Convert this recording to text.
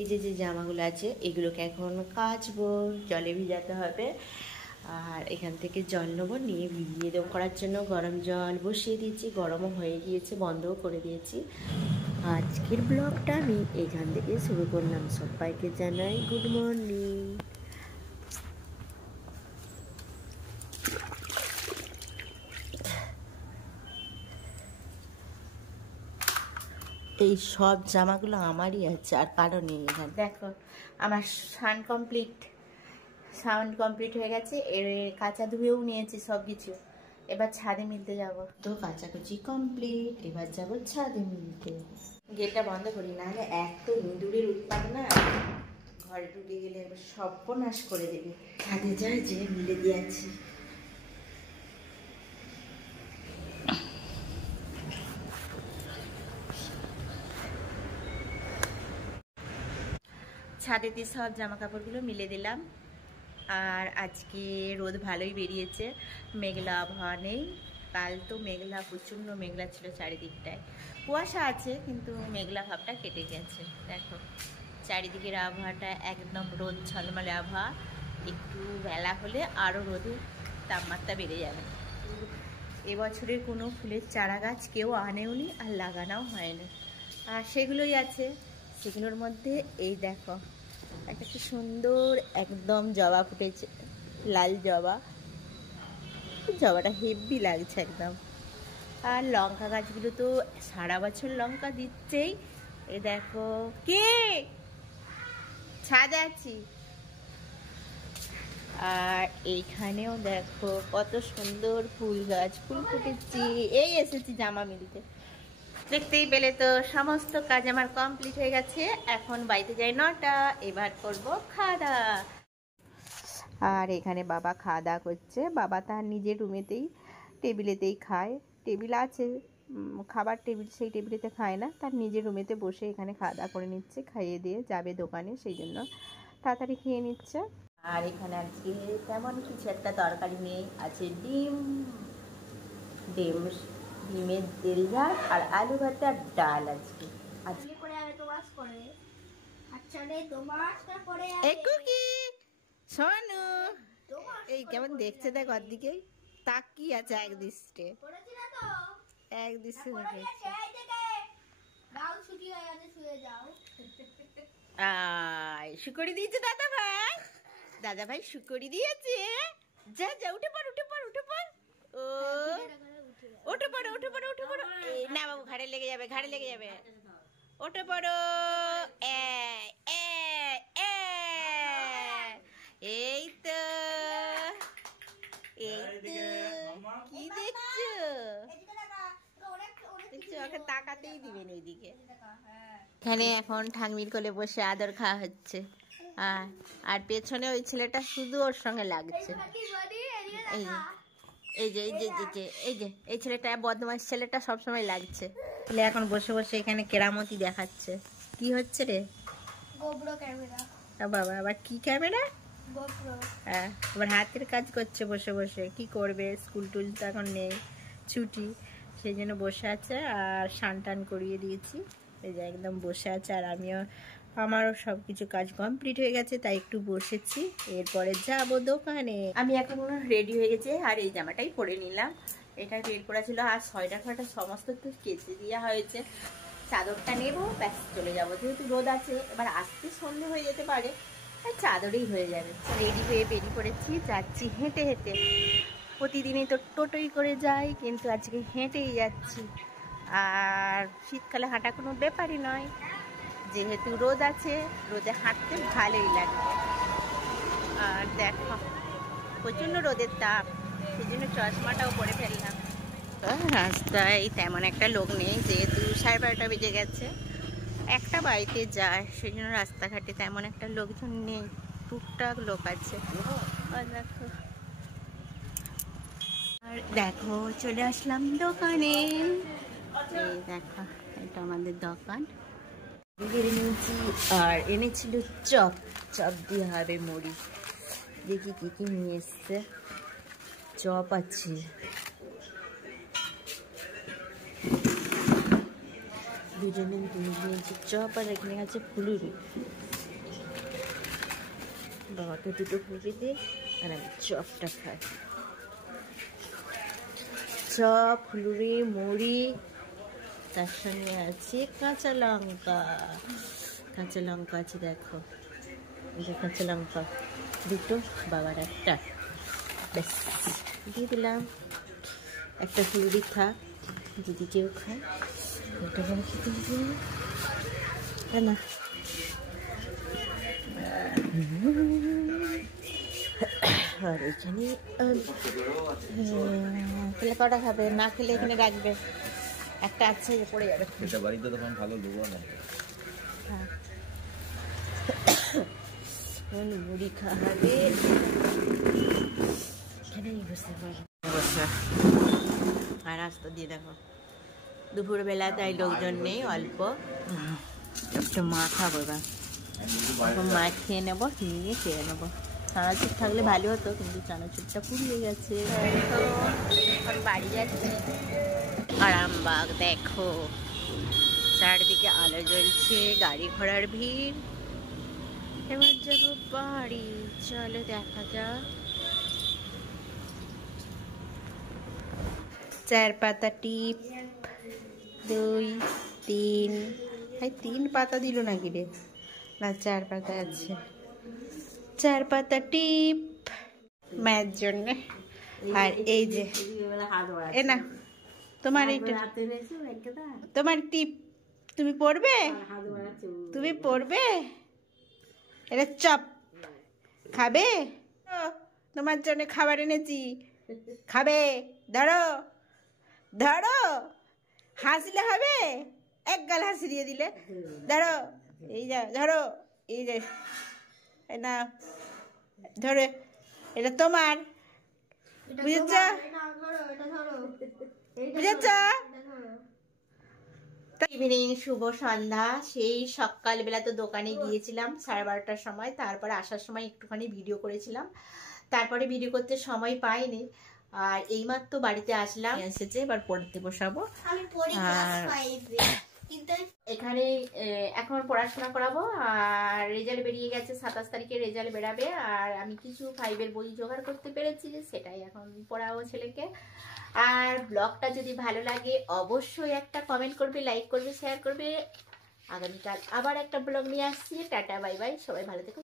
এই যে যে জামাগুলো আছে এগুলোকে এখন কাচবো, জলে ভিজাতে হবে। আর এখান থেকে জল নেবো, নিয়ে ভিজিয়ে দেবো করার জন্য গরম জল বসিয়ে দিয়েছি, গরমও হয়ে গিয়েছে, বন্ধও করে দিয়েছি। আজকের ব্লগটা আমি এখান থেকে শুরু করলাম। সবাইকে জানাই গুড মর্নিং। এই সব জামাগুলো আমারই আছে, আর কারো নেই। এখানে দেখো আমার সাউন্ড কমপ্লিট হয়ে গেছে। এর কাঁচা ধুয়েও নিয়েছি সব কিছু। এবার ছাদে মিলতে যাব। তো কাচাকুচি কমপ্লিট, এবার যাব ছাদে মিলতে। গেটটা বন্ধ করি, নাহলে এত ইঁদুরের উৎপাত না, ঘরে ঢুকে গেলে এবার সর্বনাশ করে দেবে। ছাদে যাই, যে মিলে দিয়েছি। ছাদেতে সব জামা কাপড়গুলো মিলে দিলাম। আর আজকে রোদ ভালোই বেরিয়েছে, মেঘলা আবহাওয়া নেই। কাল তো মেঘলা, প্রচণ্ড মেঘলা ছিল চারিদিকটায়। কুয়াশা আছে কিন্তু মেঘলা ভাবটা কেটে গেছে। দেখো চারিদিকের আবহাওয়াটা একদম রোদ ঝলমলে আবহাওয়া। একটু বেলা হলে আরও রোদের তাপমাত্রা বেড়ে যাবে। এবছরের কোনো ফুলের চারা গাছ কেউ আনেওনি, আর লাগানোও হয়নি। আর সেগুলোই আছে। সেগুলোর মধ্যে এই দেখো একটা কি সুন্দর একদম জবা ফুটেছে, লাল জবা। জবাটা হেভি লাগছে একদম। আর লঙ্কা গাছগুলো তো সারা বছর লঙ্কা দিচ্ছেই। এই দেখো, কে ছাদে আছি। আর এইখানেও দেখো কত সুন্দর ফুল গাছ, ফুল ফুটেছি। এই এসেছি জামা মিলতে, দেখতেই পেলে তো। সমস্ত কাজ আমার কমপ্লিট হয়ে গেছে। এখন বাড়িতে যাই 9টা। এবার করবো খাওয়া দাওয়া। আর এখানে বাবা খাওয়া দাওয়া করছে। বাবা তার নিজের রুমেতেই টেবিলেতেই খায়। টেবিল আছে, খাবার টেবিল, সেই টেবিলেতে খায় না, তার নিজের রুমেতে বসে এখানে খাওয়া দাওয়া করে নিচ্ছে। খাইয়ে দিয়ে যাবে দোকানে, সেই জন্য তাড়াতাড়ি খেয়ে নিচ্ছে। আর এখানে আজকে তেমন কিছু একটা তরকারি নেই, আছে ডিমের তেল ঝাল আর আলু ভাতে আর ডাল। আজকে শোনো, এই কেমন দেখছে দেখ, ওর দিকে তাকিয়ে আছে এক দৃষ্টে। শুকরি দিয়েছে দাদা ভাই, দাদা ভাই শুকরি দিয়েছে। যা যা, উঠে পড় উঠে পড় উঠে পড়। ও উঠে পড়ো উঠে পড়ো উঠে পড়ো। না বাবু, ঘাড়ে লেগে যাবে, ঘাড়ে লেগে যাবে। উঠে পড়ো। এই তো, এই তো, কি দেখছো? ওকে তাকাতেই দিবেন এইদিকে। এখানে এখন ঠাকমির কোলে বসে আদর খাওয়া হচ্ছে। আর পেছনে ওই ছেলেটা শুধু ওর সঙ্গে লাগছে। এই যে এই যে এই যে এই যে এই ছেলেটা, বদমাস ছেলেটা সবসময় লাগছে। এখন বসে বসে এখানে কেরামতি দেখাচ্ছে। কি হচ্ছে রে? GoPro camera. বাবা, আবার কি ক্যামেরা? গোপ্রো। হ্যাঁ, আবার হাতের কাজ করছে বসে বসে। কি করবে, স্কুল টুল তো এখন নেই, ছুটি, সেই জন্য বসে আছে। আর স্নান টান করিয়ে দিয়েছি, এই যে একদম বসে আছে। আর আমারও সব কিছু কাজ কমপ্লিট হয়ে গেছে, তাই একটু বসেছি। এরপরে যাব দোকানে। আমি এখন রেডি হয়ে গেছি, আর এই জামাটাই পরে নিলাম। এটা বের করা ছিল, আর সোয়েটার ফয়েটার সমস্ত একটু কেচে দেওয়া হয়েছে। চাদরটা নেবো, ব্যাস চলে যাবো। যেহেতু রোদ আছে, এবার আসতে সন্ধে হয়ে যেতে পারে, চাদরেই হয়ে যাবে। রেডি হয়ে বেরিয়ে পড়েছি, যাচ্ছি হেঁটে হেঁটে। প্রতিদিনই তো টোটোই করে যাই, কিন্তু আজকে হেঁটেই যাচ্ছি। আর শীতকালে হাঁটা কোনো ব্যাপারই নয়, যেহেতু রোদ আছে, রোদে হাঁটতে ভালোই লাগবে। আর দেখো প্রচণ্ড রোদের তাপ, সেই জন্য চশমাটাও পরে ফেললাম। রাস্তায় তেমন একটা লোক নেই, যেহেতু 12:30 বেজে গেছে। একটা বাড়িতে যায়, সেই জন্য রাস্তাঘাটে তেমন একটা লোকজন নেই, টুকটাক লোক আছে। দেখো, আর দেখো চলে আসলাম দোকানে। এই দেখো, এটা আমাদের দোকান। নিয়েছি, আর এনেছিল চপ। চপ দিয়ে হবে মুড়ি। দেখি কি কি নিয়ে এসছে। চপ আছে, দুজনে নিয়েছি চপ, আর এখানে আছে ফুলুরি। বাবাকে দুটো ফুলকি দিই আর আমি চপটা খাই। চপ, ফুলুরি, মুড়ি, তার সঙ্গে আছে কাঁচা লঙ্কা। কাঁচা লঙ্কা আছে দেখো, এই যে কাঁচা লঙ্কা দুটো, বাবার একটা, ব্যাস দিয়ে দিলাম। একটা ফুলুরি খা, যদি কেউ খায় ওটা করে খেতে হবে না। আর এখানে খেলে কটা খাবে, না খেলে এখানে রাখবে, একটা আছে যে পড়ে যাবে। বাড়িতে তখন ভালো দেবো না। হ্যাঁ মুড়ি খাওয়াবে, এখানেই বসে বসে। আর রাস্তা দিয়ে দেখো দুপুরবেলা, তাই লোকজন নেই, অল্প একটু মা খাবো। এবার মা খেয়ে নেবো, নিয়ে খেয়ে নেবো। চানাচুর থাকলে ভালো হতো, কিন্তু চানাচুরটা পুড়িয়ে গেছে। এখন বাড়ি যাচ্ছি। আরামবাগ দেখো, চারদিকে আলো জ্বলছে, গাড়ি ঘোড়ার ভিড়। এবার যাবো বাড়ি, চলো দেখা যাক। 4 পাতা টিপ, 2 3, 3 পাতা দিল নাকি রে? না 4 পাতা আছে। 4 পাতা টিপ মায়ের জন্য। আর এই যে এ না তোমার, এইটা তোমার টিপ, তুমি পড়বে, তুমি পড়বে। এটা চপ খাবে, তোমার জন্য খাবার এনেছি, খাবে। ধরো ধরো, হাসলে হবে, এক গাল হাসি দিয়ে দিলে। ধরো, এই যা ধরো, এই যে না ধরে, এটা তোমার, বুঝেছ বুঝেছ? ইভিনিং, শুভ সন্ধ্যা। সেই সকালবেলা তো দোকানে গিয়েছিলাম 12:30টার সময়, তারপরে আসার সময় একটুখানি ভিডিও করেছিলাম, তারপরে ভিডিও করতে সময় পাইনি। আর এইমাত্র বাড়িতে আসলাম, এসেছে এবার পড়তে বসাবো। এখানে এখন পড়াশোনা করাবো। আর রেজাল্ট বেরিয়ে গেছে, 27 তারিখে রেজাল্ট বেরাবে। আর আমি কিছু 5-এর বই জোগাড় করতে পেরেছি, সেটাই এখন পড়াবো ছেলেকে। আর ব্লগটা যদি ভালো লাগে অবশ্যই একটা কমেন্ট করবে, লাইক করবে, শেয়ার করবে। আগামীকাল আবার একটা ব্লগ নিয়ে আসছি। টাটা বাই বাই, সবাই ভালো থেকো।